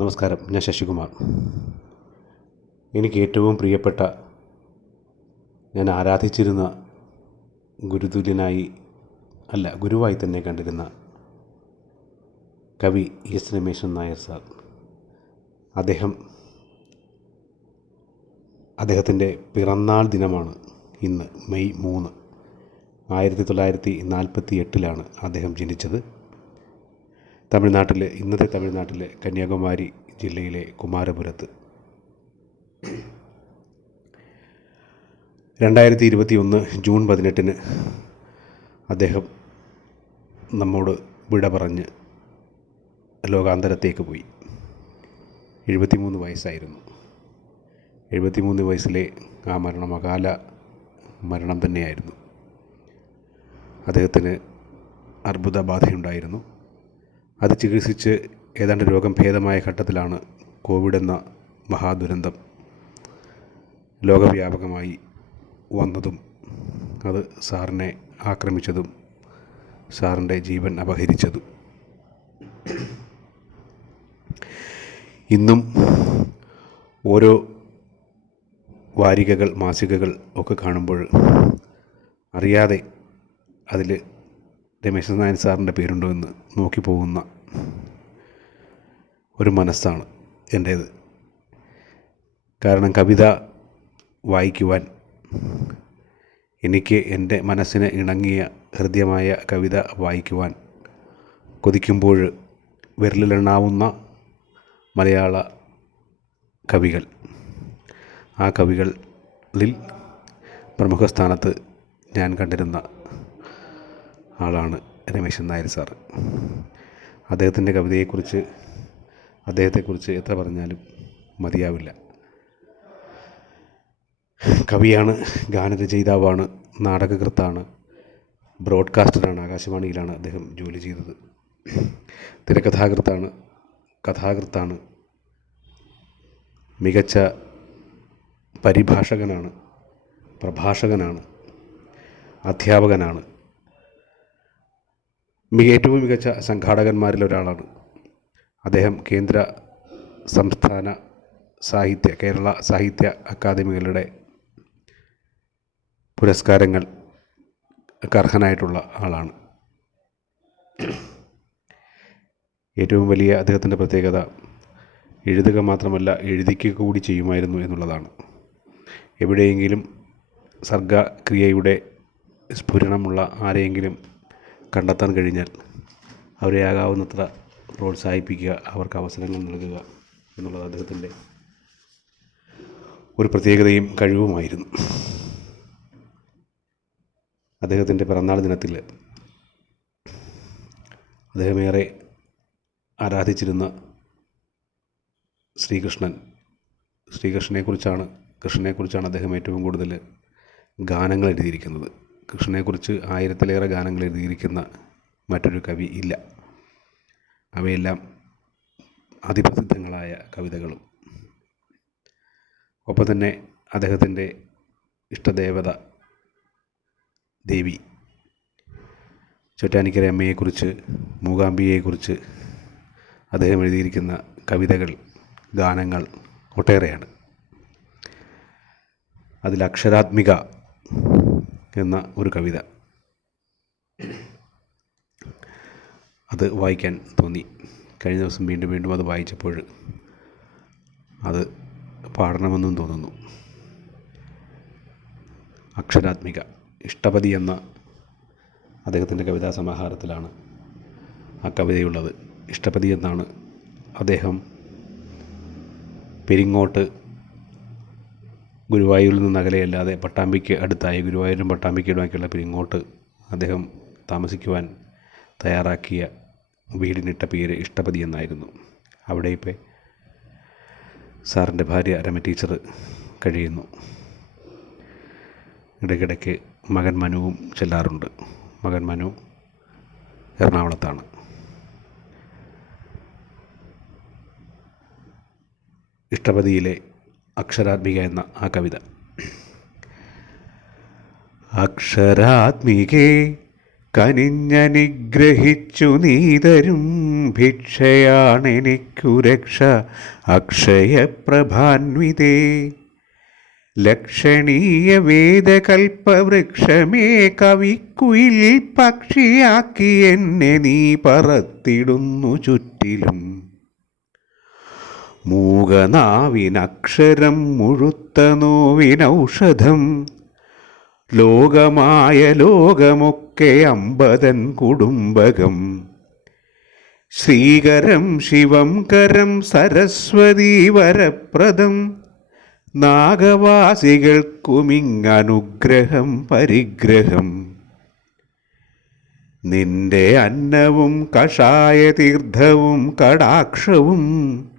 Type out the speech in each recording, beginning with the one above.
നമസ്കാരം ഞാൻ ശശികുമാർ. എനിക്ക് ഏറ്റവും പ്രിയപ്പെട്ട ഞാൻ ആരാധിച്ചിരുന്ന ഗുരുതുല്യനായി അല്ല ഗുരുവായി തന്നെ കണ്ടിരുന്ന കവി എസ് രമേശൻ നായർ സാർ. അദ്ദേഹം അദ്ദേഹത്തിന്റെ പിറന്നാൾ ദിനമാണ് ഇന്ന് മെയ് മൂന്ന്. ആയിരത്തി തൊള്ളായിരത്തി നാൽപ്പത്തി എട്ടിലാണ് അദ്ദേഹം ജനിച്ചത്. തമിഴ്നാട്ടിലെ ഇന്നത്തെ തമിഴ്നാട്ടിലെ കന്യാകുമാരി ജില്ലയിലെ കുമാരപുരത്ത്. രണ്ടായിരത്തി ഇരുപത്തി ഒന്ന് ജൂൺ പതിനെട്ടിന് അദ്ദേഹം നമ്മോട് വിട പറഞ്ഞ് ലോകാന്തരത്തേക്ക് പോയി. എഴുപത്തിമൂന്ന് വയസ്സായിരുന്നു. എഴുപത്തിമൂന്ന് വയസ്സിലെ ആ മരണം അകാല മരണം തന്നെയായിരുന്നു. അദ്ദേഹത്തിന് അർബുദബാധയുണ്ടായിരുന്നു. അത് ചികിത്സിച്ച് ഏതാണ്ട് രോഗം ഭേദമായ ഘട്ടത്തിലാണ് കോവിഡ് എന്ന മഹാദുരന്തം ലോകവ്യാപകമായി വന്നതും അത് സാറിനെ ആക്രമിച്ചതും സാറിന്റെ ജീവൻ അപഹരിച്ചതും. ഇന്നും ഓരോ വാരികകൾ മാസികകൾ ഒക്കെ കാണുമ്പോൾ അറിയാതെ അതിൽ രമേശ് നായൻ സാറിന്റെ പേരുണ്ടോ എന്ന് നോക്കി പോകുന്ന ഒരു മനസ്സാണ് എന്റേത്. കാരണം കവിത വായിക്കുവാൻ എനിക്ക് എന്റെ മനസ്സിന് ഇണങ്ങിയ ഹൃദ്യമായ കവിത വായിക്കുവാൻ കൊതിക്കുമ്പോൾ വിരലിലെണ്ണാവുന്ന മലയാള കവികൾ. ആ കവികളിൽ പ്രമുഖ സ്ഥാനത്ത് ഞാൻ കണ്ടിരുന്ന ആളാണ് രമേശൻ നായർ സാറ്. അദ്ദേഹത്തിന്റെ കവിതയെക്കുറിച്ച് അദ്ദേഹത്തെക്കുറിച്ച് എത്ര പറഞ്ഞാലും മതിയാവില്ല. കവിയാണ് ഗാനരചയിതാവാണ് നാടകകൃത്താണ് ബ്രോഡ്കാസ്റ്ററാണ് ആകാശവാണിയിലാണ് അദ്ദേഹം ജോലി ചെയ്തത്. തിരക്കഥാകൃത്താണ് കഥാകൃത്താണ് മികച്ച പരിഭാഷകനാണ് പ്രഭാഷകനാണ് അധ്യാപകനാണ് ഏറ്റവും മികച്ച സംഘാടകന്മാരിൽ ഒരാളാണ് അദ്ദേഹം കേന്ദ്ര സംസ്ഥാന സാഹിത്യ കേരള സാഹിത്യ അക്കാദമികളുടെ പുരസ്കാരങ്ങൾ അർഹനായിട്ടുള്ള ആളാണ്. ഏറ്റവും വലിയ അദ്ദേഹത്തിന്റെ പ്രത്യേകത എഴുതുക മാത്രമല്ല എഴുതിക്കുക കൂടി ചെയ്യുമായിരുന്നു എന്നുള്ളതാണ്. എവിടെയെങ്കിലും സർഗക്രിയയുടെ സ്ഫുരണമുള്ള ആരെയെങ്കിലും കണ്ടെത്താൻ കഴിഞ്ഞാൽ അവരെ ആകാവുന്നത്ര പ്രോത്സാഹിപ്പിക്കുക അവർക്ക് അവസരങ്ങൾ നൽകുക എന്നുള്ളത് അദ്ദേഹത്തിന്റെ ഒരു പ്രത്യേകതയും കഴിവുമായിരുന്നു. അദ്ദേഹത്തിന്റെ പിറന്നാൾ ദിനത്തിൽ അദ്ദേഹമേറെ ആരാധിച്ചിരുന്ന ശ്രീകൃഷ്ണൻ ശ്രീകൃഷ്ണനെക്കുറിച്ചാണ് കൃഷ്ണനെക്കുറിച്ചാണ് അദ്ദേഹം ഏറ്റവും കൂടുതൽ ഗാനങ്ങൾ എഴുതിയിരിക്കുന്നത്. കൃഷ്ണനെക്കുറിച്ച് ആയിരത്തിലേറെ ഗാനങ്ങൾ എഴുതിയിരിക്കുന്ന മറ്റൊരു കവി ഇല്ല. അവയെല്ലാം അതിപ്രസിദ്ധങ്ങളായ കവിതകളും. ഒപ്പം തന്നെ അദ്ദേഹത്തിന്റെ ഇഷ്ടദേവത ദേവി ചൊറ്റാനിക്കര അമ്മയെക്കുറിച്ച് മൂകാംബികയെക്കുറിച്ച് അദ്ദേഹം എഴുതിയിരിക്കുന്ന കവിതകൾ ഗാനങ്ങൾ ഒട്ടേറെയാണ്. അതിൽ അക്ഷരാത്മിക എന്ന ഒരു കവിത. അത് വായിക്കാൻ തോന്നി. കഴിഞ്ഞ ദിവസം വീണ്ടും വീണ്ടും അത് വായിച്ചപ്പോൾ അത് പാടണമെന്നും തോന്നുന്നു. അക്ഷരാത്മിക ഇഷ്ടപതി എന്ന അദ്ദേഹത്തിന്റെ കവിതാ സമാഹാരത്തിലാണ് ആ കവിതയുള്ളത്. ഇഷ്ടപതി എന്നാണ് അദ്ദേഹം പെരിങ്ങോട്ട് ഗുരുവായൂരിൽ നിന്ന് അകലെയല്ലാതെ പട്ടാമ്പിക്ക് അടുത്തായി ഗുരുവായൂരും പട്ടാമ്പിക്ക് ഇടയ്ക്കുള്ള ഇങ്ങോട്ട് അദ്ദേഹം താമസിക്കുവാൻ തയ്യാറാക്കിയ വീടിനിട്ട പേര് ഇഷ്ടപതി എന്നായിരുന്നു. അവിടെ ഇപ്പോൾ സാറിന്റെ ഭാര്യ രമ ടീച്ചർ കഴിയുന്നു. ഇടയ്ക്കിടയ്ക്ക് മകൻ മനുവും ചെല്ലാറുണ്ട്. മകൻ മനു എറണാകുളത്താണ്. ഇഷ്ടപതിയിലെ അക്ഷരാത്മിക എന്ന ആ കവിത. അക്ഷരാത്മികേ കനിഞ്ഞനുഗ്രഹിച്ചു നീതരും ഭിക്ഷയാണെനിക്കു രക്ഷ അക്ഷയപ്രഭാന്വിതേ ലക്ഷണീയ വേദകൽപ്പവൃക്ഷമേ കവിക്കുയിൽ പക്ഷിയാക്കി എന്നെ നീ പറത്തിടുന്നു ചുറ്റിലും. മൂകനാവിനക്ഷരം മുഴുത്ത നോവിനൗഷധം. ലോകമായ ലോകമൊക്കെ അമ്പതൻ കുടുംബകം. ശ്രീകരം ശിവം കരം സരസ്വതീ വരപ്രദം. നാഗവാസികൾക്കുമിങ്ങനുഗ്രഹം പരിഗ്രഹം. നിന്റെ അന്നവും കഷായ തീർത്ഥവും കടാക്ഷവും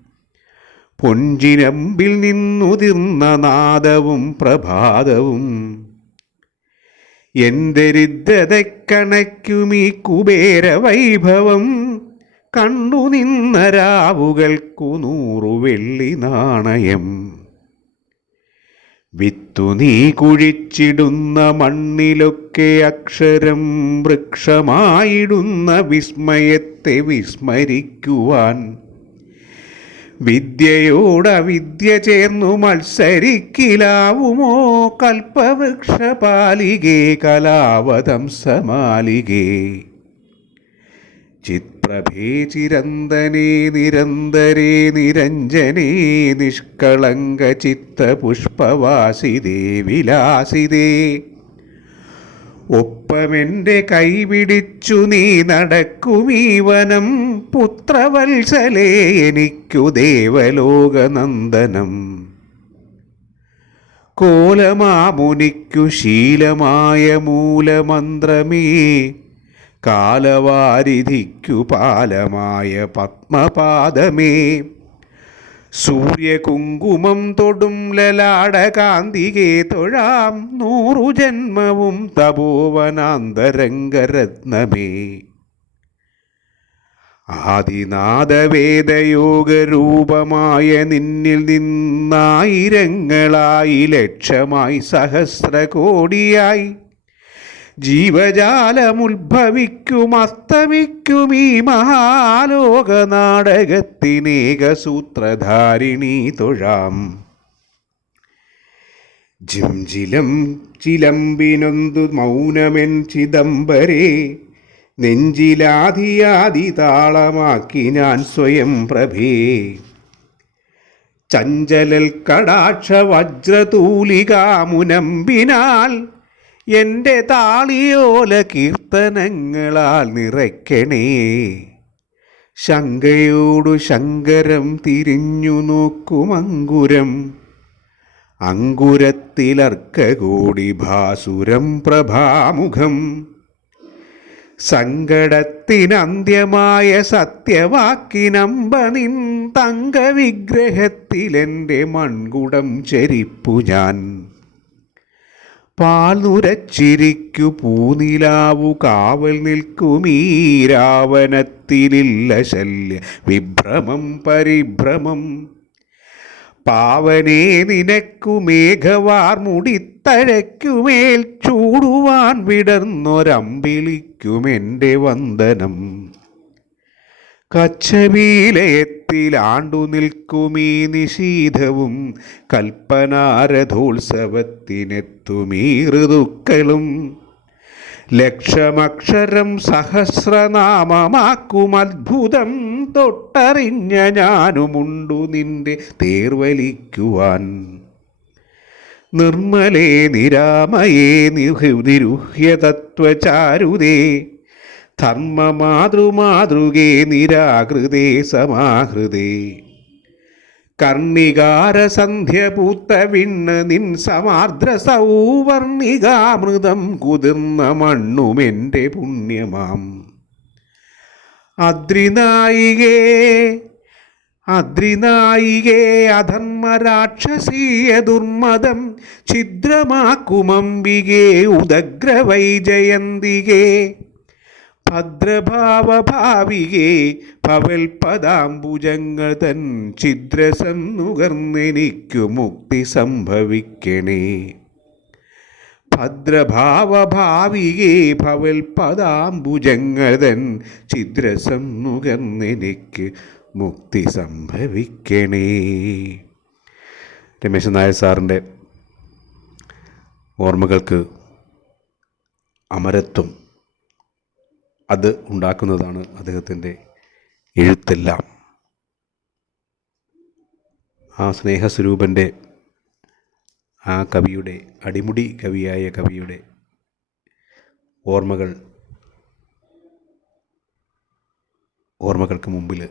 പൊഞ്ചിനമ്പിൽ നിന്നുതിർന്ന നാദവും പ്രഭാതവും. എന്തരിദ്രതക്കണയ്ക്കുമീ കുബേര വൈഭവം. കണ്ടു നിന്ന രാവുകൾക്കു നൂറു വെള്ളി നാണയം. വിത്തു നീ കുഴിച്ചിടുന്ന മണ്ണിലൊക്കെ അക്ഷരം വൃക്ഷമായിടുന്ന വിസ്മയത്തെ വിസ്മരിക്കുവാൻ വിദ്യയോടവിദ്യ ചേർന്നു മത്സരിക്കിലാവുമോ? കൽപ്പവൃക്ഷപാലികേ കലാവതംസമാലികേ ചിത്രഭേ ചിരന്തനേ നിരന്തരേ നിരഞ്ജനേ നിഷ്കളങ്ക ചിത്തപുഷ്പവാസിതേ വിലാസിതേ. ഒപ്പമെന്റെ കൈപിടിച്ചു നീ നടക്കുമീ വനം പുത്രവത്സലേ എനിക്കു ദേവലോകനന്ദനം. കോലമാമുനിക്കു ശീലമായ മൂലമന്ത്രമേ കാലവാരിധിക്കു പാലമായ പത്മപാദമേ. സൂര്യകുങ്കുമം തൊടും ലലാടകാന്തികേ തൊഴാം നൂറു ജന്മവും തപോവനാന്തരംഗരത്നമേ. ആദിനാദവേദയോഗരൂപമായ നിന്നിൽ നിന്നായിരങ്ങളായി ലക്ഷമായി സഹസ്രകോടിയായി ജീവജാലമുത്ഭവിക്കും അസ്തമിക്കും ഈ മഹാലോക നാടകത്തിനേകസൂത്രധാരിണി തൊഴാം. ജിംജിലം ചിലമ്പിനൊന്തു മൗനമെൻ ചിദംബരേ നെഞ്ചിലാധിയാതി താളമാക്കി ഞാൻ സ്വയം പ്രഭേ. ചഞ്ചലൽ കടാക്ഷ വജ്രതൂലികാമുനമ്പിനാൽ എന്റെ താളിയോല കീർത്തനങ്ങളാൽ നിറയ്ക്കണേ. ശങ്കയോടു ശങ്കരം തിരിഞ്ഞു നോക്കും അങ്കുരം. അങ്കുരത്തിലർക്കകൂടി ഭാസുരം പ്രഭാമുഖം. സങ്കടത്തിനന്ത്യമായ സത്യവാക്കിനമ്പ നിൻ തങ്കവിഗ്രഹത്തിലെന്റെ മൺകുടം ചരിപ്പു ഞാൻ. പാൽനുരച്ചിരിക്കു പൂനിലാവു കാവൽ നിൽക്കുമീ രാവണത്തിലില്ല ശല്യ. വിഭ്രമം പരിഭ്രമം. പാവനേ നിനക്കു മേഘവാർ മുടിത്തഴയ്ക്കുമേൽ ചൂടുവാൻ വിടർന്നൊരമ്പിളിക്കുമെന്റെ വന്ദനം. കച്ചവീലയത്തിലാണ്ടു നിൽക്കുമീ നിഷീധവും കൽപ്പനാരഥോത്സവത്തിനെത്തുമീ ഋതുക്കളും. ലക്ഷമക്ഷരം സഹസ്രനാമമാക്കും അത്ഭുതം തൊട്ടറിഞ്ഞ ഞാനുമുണ്ടു നിന്റെ തേർവലിക്കുവാൻ. നിർമ്മലേ നിരാമയേ നിഹു നിരുഹ്യ തത്വചാരുതേ ധർമ്മമാതൃമാതൃകേ നിരാകൃതേ സമാഹൃതേ. കർണികാരസന്ധ്യ പൂത്ത വിണ്ണ് നിൻ സമാർദ്ര സൗവർണികാമൃതം കുതിർന്ന മണ്ണുമെന്റെ പുണ്യമാം. അദ്രിനായികേ അദ്രിനായികേ അധർമ്മരാക്ഷസീയ ദുർമദം ഛിദ്രമാക്കുമംബികേ ഉദഗ്രവൈജയന്തികേ. ഭദ്രഭാവഭാവികേ പവൽപദാംബുജങ്ങൾ തൻ ഛിദ്രസം നുകർന്നെനിക്കു മുക്തി സംഭവിക്കണേ. ഭദ്രഭാവഭാവികേ ഭവൽ പദാംബുജങ്ങതൻ ചിദ്രസം നുകർന്നെനിക്ക് മുക്തി സംഭവിക്കണേ. രമേശൻ നായർ സാറിന്റെ ഓർമ്മകൾക്ക് അമരത്വം അത് ഉണ്ടാക്കുന്നതാണ് അദ്ദേഹത്തിന്റെ എഴുത്തെല്ലാം. ആ സ്നേഹസ്വരൂപന്റെ ആ കവിയുടെ അടിമുടി കവിയായ കവിയുടെ ഓർമ്മകൾ ഓർമ്മകൾക്ക് മുമ്പിൽ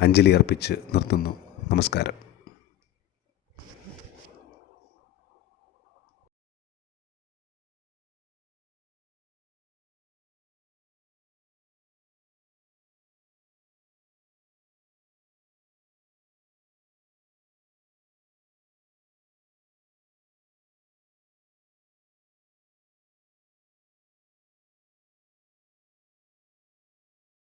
അഞ്ജലി അർപ്പിച്ച് നിർത്തുന്നു. നമസ്കാരം.